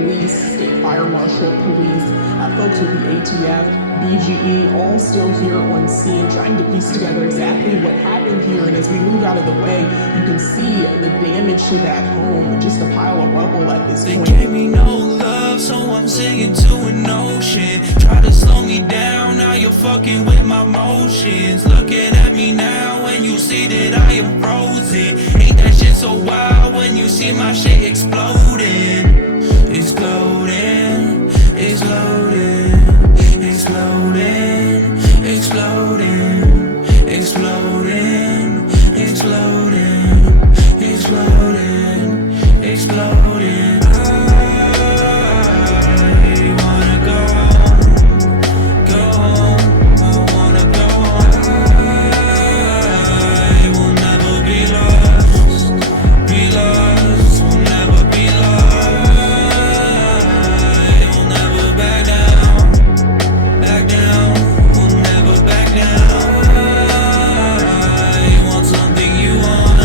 police, state fire marshal, police, folks with the ATF, BGE, all still here on scene trying to piece together exactly what happened here. And as we move out of the way, you can see the damage to that home, just a pile of rubble at this point. They gave me no love, so I'm singing to an ocean. Try to slow me down, now you're fucking with my motions. Looking at me now and you see that I am frozen. Ain't that shit so wild when you see my shit exploding? Exploding, exploding, exploding, exploding, exploding, exploding, exploding, exploding. I wanna go home, I wanna go home. I will never be lost, we'll never be lost. We'll never back down, we'll never back down. You want something you want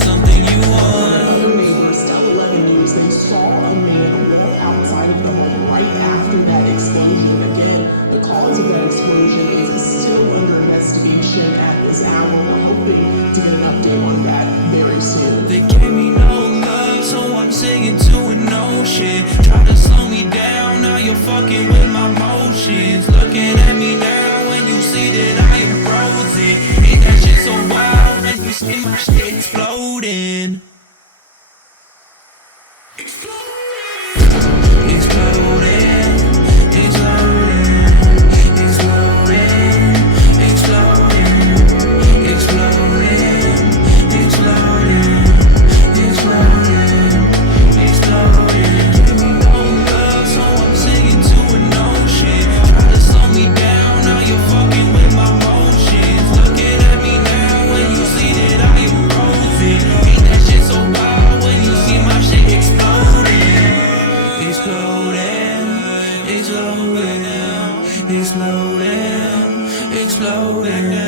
something you want. Other neighbors tell 11 News they saw a man walk outside of the home right after that explosion. Again, the cause of that explosion is still under investigation at this hour. We're hoping to get an update on that very soon. They gave me no love, so I'm singing to an ocean. Try to slow me down, now you're fucking with my motions. Looking at me now and you see that I am frozen. Ain't that shit so wild when you see my shit exploding? Exploding, exploding, exploding, exploding, exploding, exploding, exploding, exploding. Give me no love, so I'm singing to an ocean. Try to slow me down, now you're fucking with my motions. Looking at me now when you see that I am frozen. Ain't that shit so wild when you see my shit exploding? Exploding, exploding, exploding, exploding,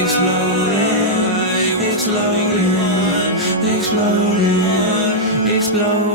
exploding, exploding, exploding, exploding.